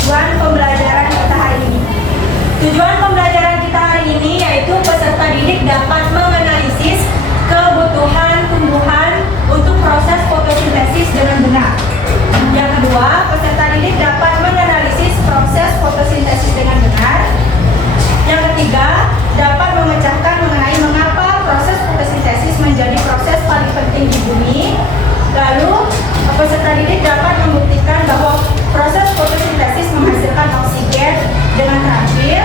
tujuan pembelajaran kita hari ini. Tujuan pembelajaran kita hari ini yaitu peserta didik dapat menganalisis kebutuhan tumbuhan untuk proses fotosintesis dengan benar. Yang kedua, peserta didik dapat menganalisis proses fotosintesis dengan benar. Yang ketiga, dapat memecahkan mengenai mengapa proses fotosintesis menjadi proses paling penting di bumi. Lalu, peserta didik dapat membuktikan bahwa proses fotosintesis menghasilkan oksigen dengan terakhir.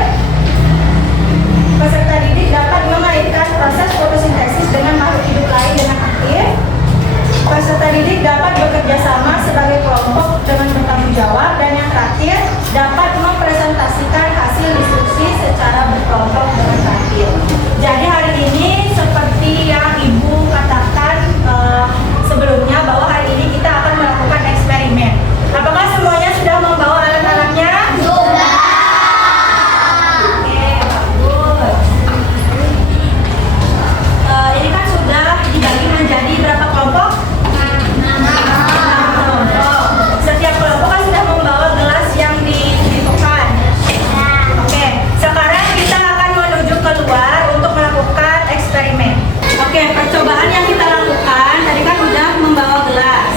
Peserta didik dapat mengaitkan proses fotosintesis dengan makhluk hidup lain dengan aktif. Peserta didik dapat bekerja sama sebagai kelompok dengan bertanggung jawab. Dan yang terakhir, dapat mempresentasikan hasil diskusi secara berkelompok dengan terakhir. Jadi hari ini seperti yang Ibu katakan sebelumnya bahwa hari ini kita akan melakukan eksperimen. Apakah semuanya sudah membawa alat-alatnya? Sudah. Oke, bagus. Ini kan sudah dibagi menjadi berapa kelompok? 6 kelompok. Setiap kelompok kan sudah membawa gelas yang ditentukan. Oke, sekarang kita akan menuju keluar untuk melakukan eksperimen. Oke, percobaan yang kita lakukan tadi kan sudah membawa gelas.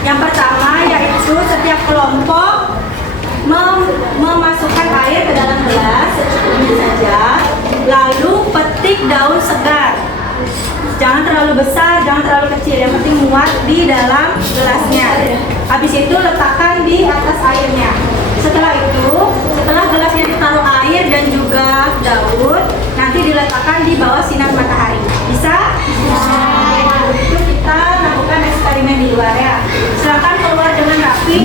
Yang pertama yaitu setiap kelompok memasukkan air ke dalam gelas secukupnya saja, lalu petik daun segar. Jangan terlalu besar, jangan terlalu kecil, yang penting muat di dalam gelasnya. Habis itu letakkan di atas airnya. Setelah itu, setelah gelasnya ditaruh air dan juga daun, nanti diletakkan di bawah sinar matahari. Bisa? Bisa. Lalu itu kita lakukan eksperimen di luar ya. Silakan keluar dengan rapi.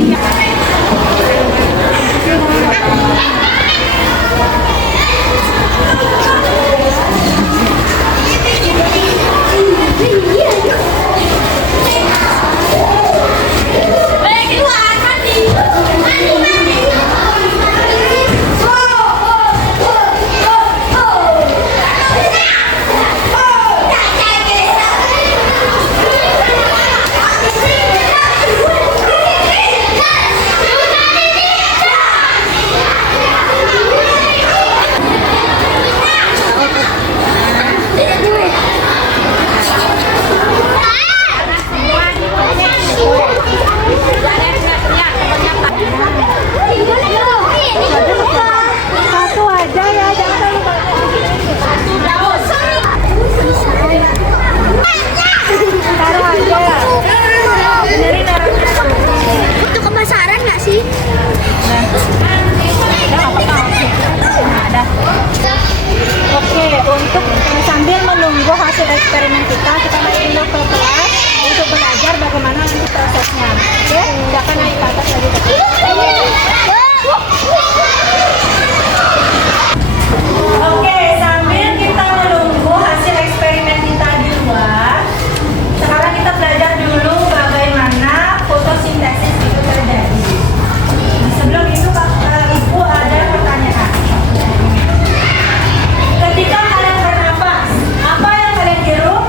Sambil menunggu hasil eksperimen kita naik dulu ke kelas untuk belajar bagaimana nanti prosesnya. Oke, silakan naik ke atas lagi. Oke, sambil kita menunggu hasil eksperimen kita di luar, sekarang kita belajar dulu bagaimana fotosintesis itu terjadi. Sebelum itu, Ibu ada pertanyaan. Ketika kalian bernapas, apa yang kalian hirup?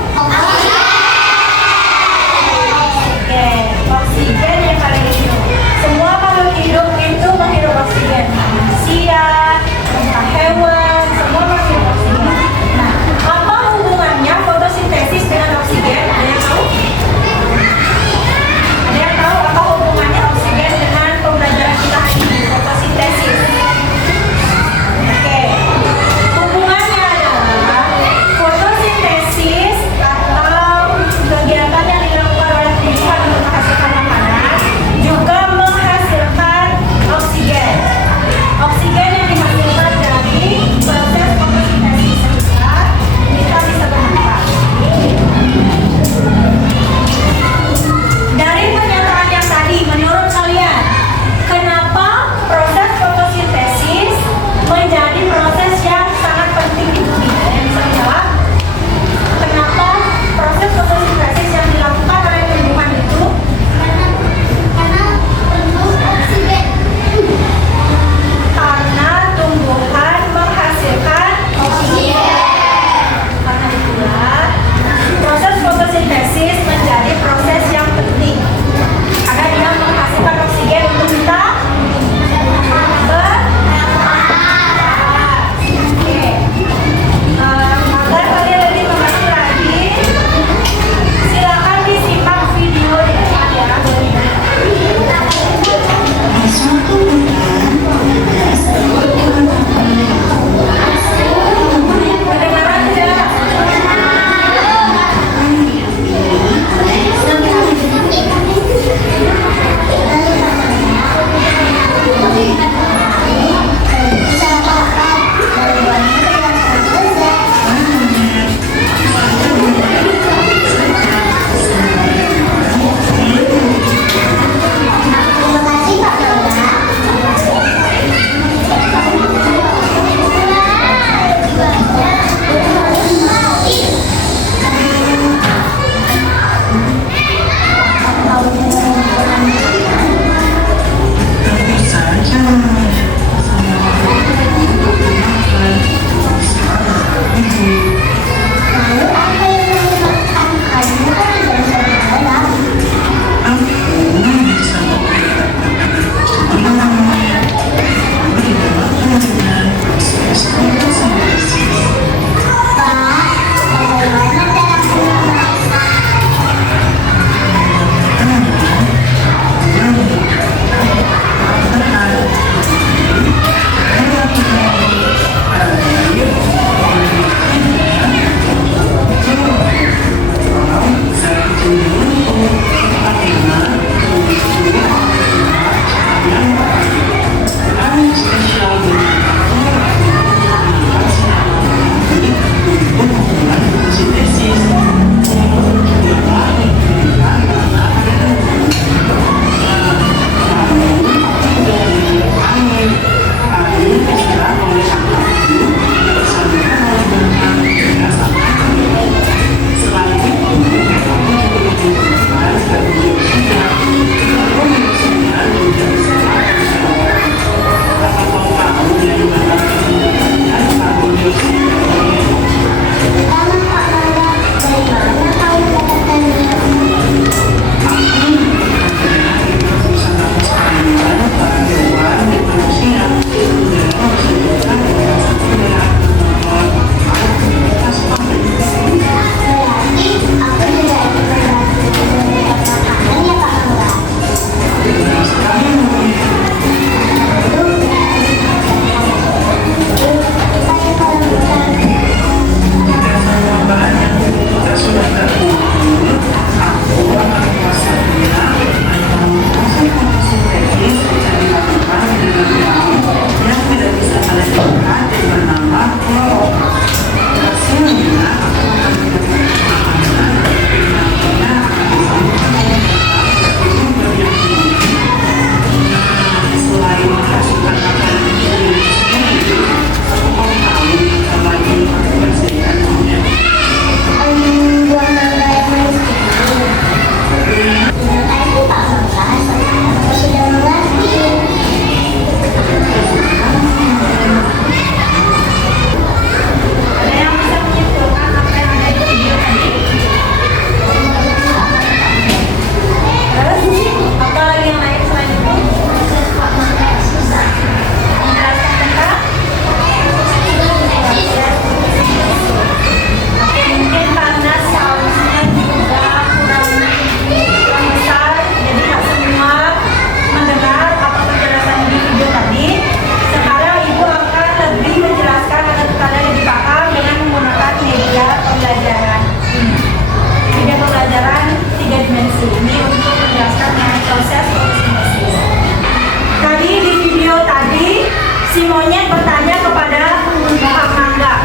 Si monyet bertanya kepada Pak Mangga,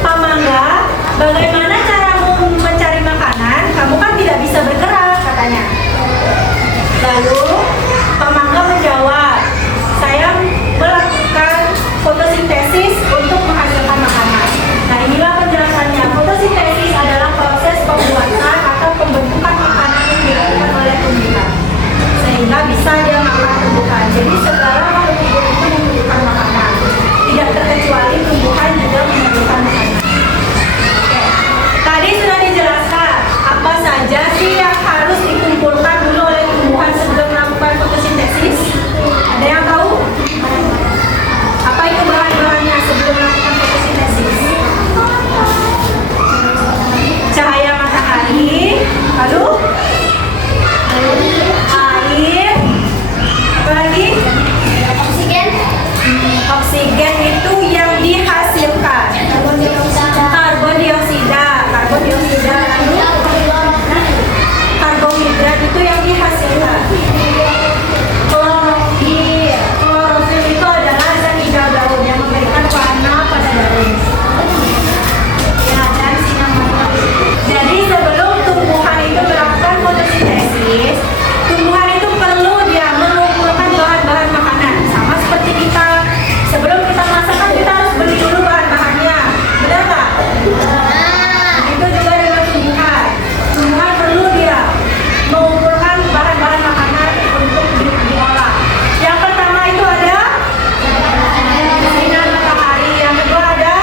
Pak Mangga, bagaimana caramu mencari makanan? Kamu kan tidak bisa bergerak, katanya. Lalu Pak Mangga menjawab, saya melakukan fotosintesis untuk menghasilkan makanan. Nah, inilah penjelasannya. Fotosintesis adalah proses pembuatan atau pembentukan makanan yang dilakukan oleh tumbuhan, sehingga bisa dia makan tumbuhan. Jadi segala makhluk hidup itu membutuhkan makanan. Tidak terkecuali tumbuhan juga membutuhkan makanan. Oke. Tadi sudah dijelaskan apa saja sih yang harus dikumpulkan dulu oleh tumbuhan sebelum melakukan fotosintesis. Ada yang tahu? Apa itu bahan-bahannya sebelum melakukan fotosintesis? Cahaya matahari, lalu air, apa lagi? Oksigen. Oksigen itu yang dihasilkan. Karbon dioksida, lalu karbohidrat itu yang dihasilkan. Klorofil itu adalah zat hijau daun yang memberikan warna pada daun. Ya, dan sinar matahari. Jadi sebelum tumbuhan itu melakukan fotosintesis, tumbuhan itu perlu dia mengumpulkan bahan-bahan makanan. Sama seperti kita, sebelum kita masak kan kita harus beli dulu bahan-bahannya. Benar nggak? Itu juga dengan tumbuhan. Tumbuhan perlu dia mengumpulkan bahan-bahan makanan untuk diolah. Yang pertama itu ada sinar matahari, yang kedua ada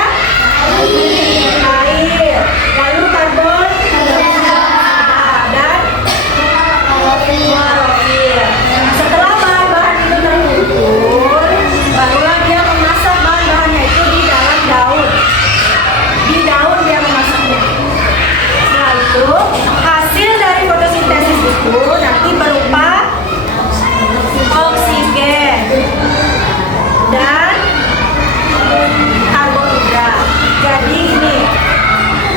air, lalu karbon dan klorofil. Setelah bahan-bahan itu terkumpul, barulah dia memasak bahan-bahannya itu di dalam daun. Di daun dia memasaknya. Setelah itu, hasil dari fotosintesis itu nanti berupa oksigen dan karbohidrat. Jadi gini,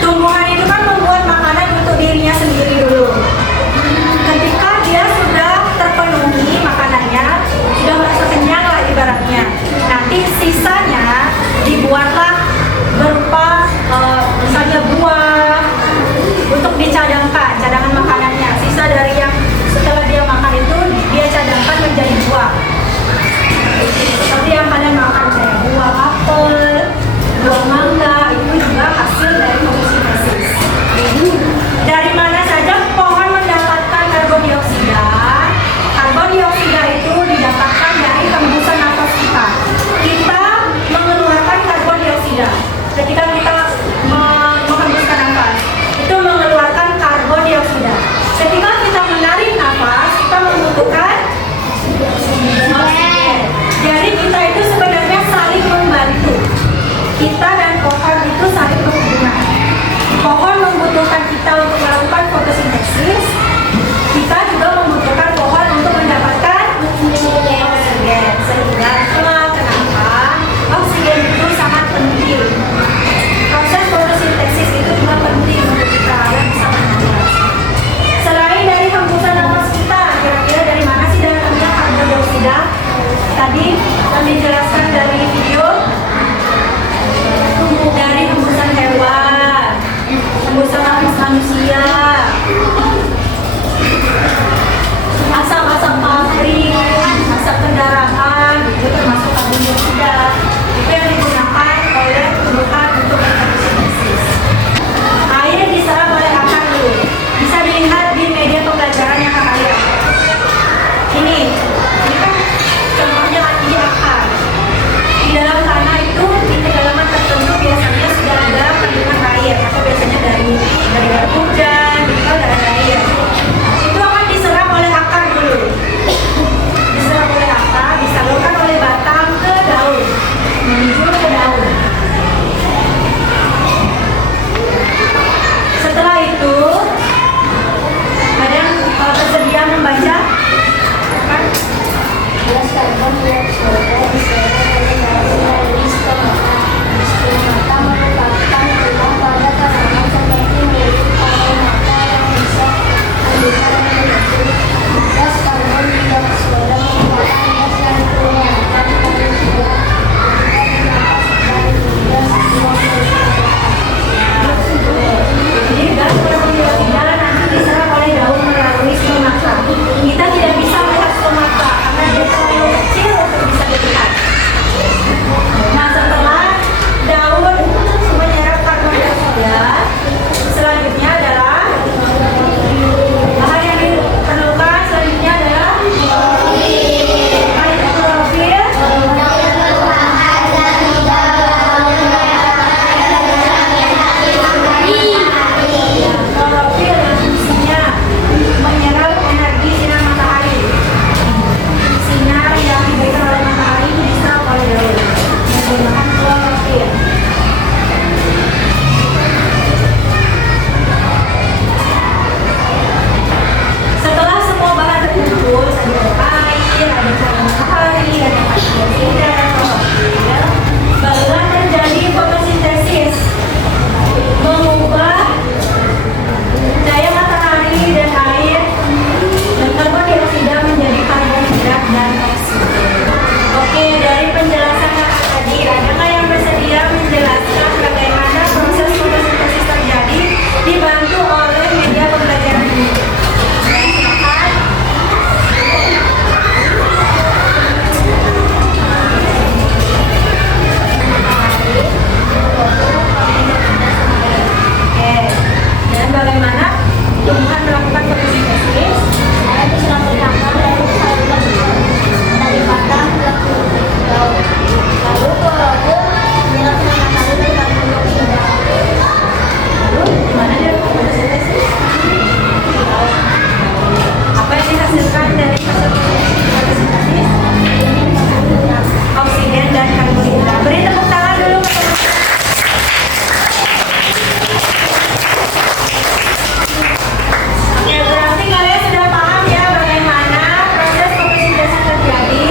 tumbuhan itu kan membuat makanan untuk dirinya sendiri dulu. Ketika dia sudah terpenuhi makanannya, sudah merasa kenyang lah ibaratnya, nanti sisanya dibuatlah berupa misalnya buah untuk dicadangkan, cadangan makanannya. Sisa dari yang setelah dia makan itu dia cadangkan menjadi buah. Seperti yang kalian makan kayak buah apel, buah mangga, itu juga hasil dari fotosintesis. Dari mana saja pohon mendapatkan karbon dioksida? Karbon dioksida itu didapatkan dari hembusan nafas kita. Kita mengeluarkan karbon dioksida. Ketika kita menghembuskan nafas, itu mengeluarkan karbon dioksida. Ketika kita menarik nafas, kita membutuhkan oksigen. Jadi kita itu sebenarnya saling membantu. Kita dan pohon itu saling berhubungan. Pohon membutuhkan kita untuk melakukan fotosintesis. Kita juga membutuhkan pohon untuk mendapatkan oksigen. Sehingga itulah kenapa oksigen itu sangat penting. Proses fotosintesis itu juga penting untuk kita yang bisa menangani. Selain dari hembusan nafas kita, kira-kira dari mana sih datangnya karbon dioksida? Tadi yang dijelaskan dari video, dari hembusan hewan, hembusan nafas manusia, Oke, dari penjelasan kakak tadi, ada nggak yang bersedia menjelaskan bagaimana proses fotosintesis terjadi dibantu oleh media pembelajaran ini? Ya, silakan. Oke, dan bagaimana tumbuhan melakukan fotosintesis? Itu sudah pertama dari batang ke daun. Lalu dilakukan kali dengan bentuk indah. Lalu, gimana dia fotosintesis? Apa yang dihasilkan dari proses fotosintesis? Oksigen dan karbon hidrat. Beri tepuk tangan dulu ke teman-teman. Oke, berarti kalian sudah paham ya bagaimana proses fotosintesis terjadi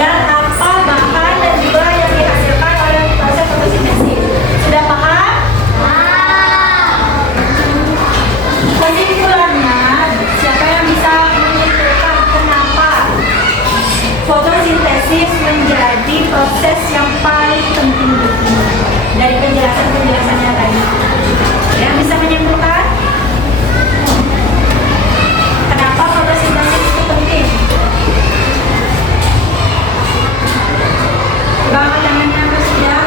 dan apa bahan dan juga yang dihasilkan oleh proses fotosintesis. Sudah paham? Kesimpulannya, siapa yang bisa menyimpulkan kenapa fotosintesis menjadi proses yang paling penting dari penjelasan-penjelasannya tadi? Yang bisa menyimpulkan? Kenapa fotosintesis itu penting? Coba angkat tangannya bersedia.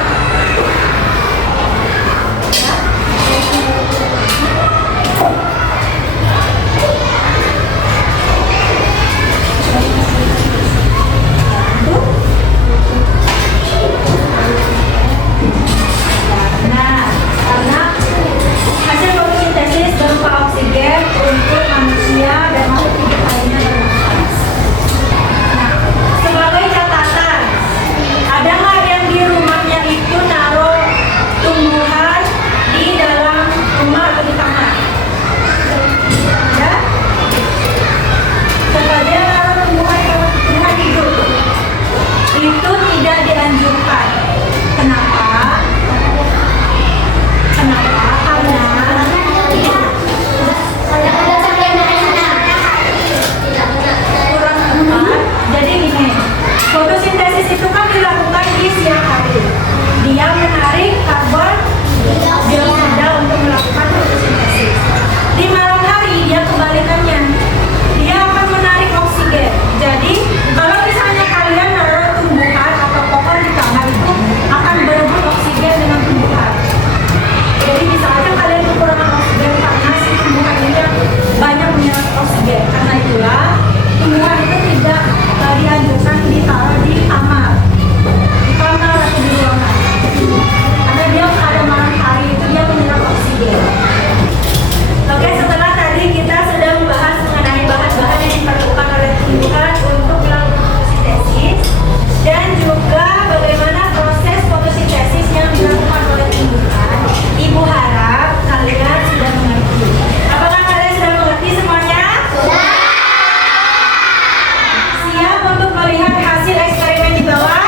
Nah, karena hasil fotosintesis berupa oksigen untuk manusia dan makhluk hidup lainnya bermanfaat. Nah, sebagai catatan, ada nggak yang di rumahnya itu naruh tumbuhan di dalam rumah atau di kamar? Ya? Sengaja naruh tumbuhan hidup itu tidak dianjurkan. Kenapa? Kenapa? Karena kurang tepat. Jadi gini, fotosintesis itu kan dilakukan di siang hari. Dia menarik karbon dioksida untuk melakukan fotosintesis. Di malam hari dia kebalikannya. Dia akan menarik oksigen. Jadi kalau misalnya kalian naruh tumbuhan atau pohon di kamar itu akan berebut oksigen dengan tumbuhan. Jadi bisa aja kalian kekurangan oksigen karena si tumbuhan ini yang banyak menyerap oksigen. Karena itulah tumbuhan itu tidak dianjurkan ditaruh di kamar atau di ruangan. Karena dia pada malam hari itu dia menyerap oksigen. Oke, setelah tadi kita sudah membahas mengenai bahan-bahan yang diperlukan oleh tumbuhan untuk melakukan fotosintesis dan juga bagaimana proses fotosintesis yang dilakukan oleh tumbuhan. Ibu harap kalian sudah mengerti. Apakah kalian sudah mengerti semuanya? Siap untuk melihat hasil eksperimen di bawah?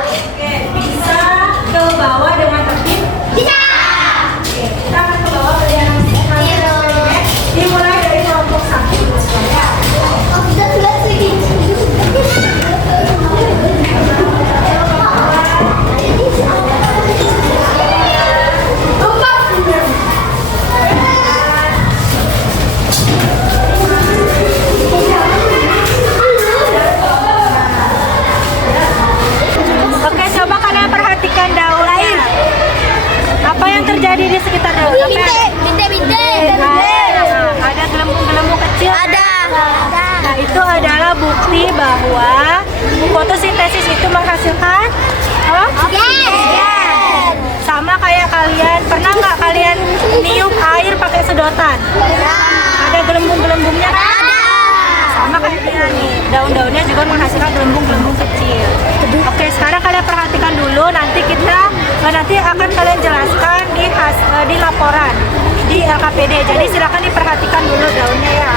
Oke, bisa ke bawah dengan tertib? Oke, kita akan ke bawah melihat hasil eksperimen. Dimulai dari kelompok 1. Ya. Oke, coba kalian perhatikan daunnya. Apa yang terjadi di sekitar daun? Apa yang- Ada gelembung-gelembung kecil? Ada. Nah, itu adalah bukti bahwa fotosintesis itu menghasilkan oksigen. Sama kayak kalian, pernah nggak kalian niup air pakai sedotan? Ada gelembung-gelembungnya kan? Sama kayak dia nih, daun-daunnya juga menghasilkan gelembung-gelembung kecil. Oke, sekarang kalian perhatikan dulu, nanti akan kalian jelaskan di laporan di LKPD. Jadi silakan diperhatikan dulu daunnya ya.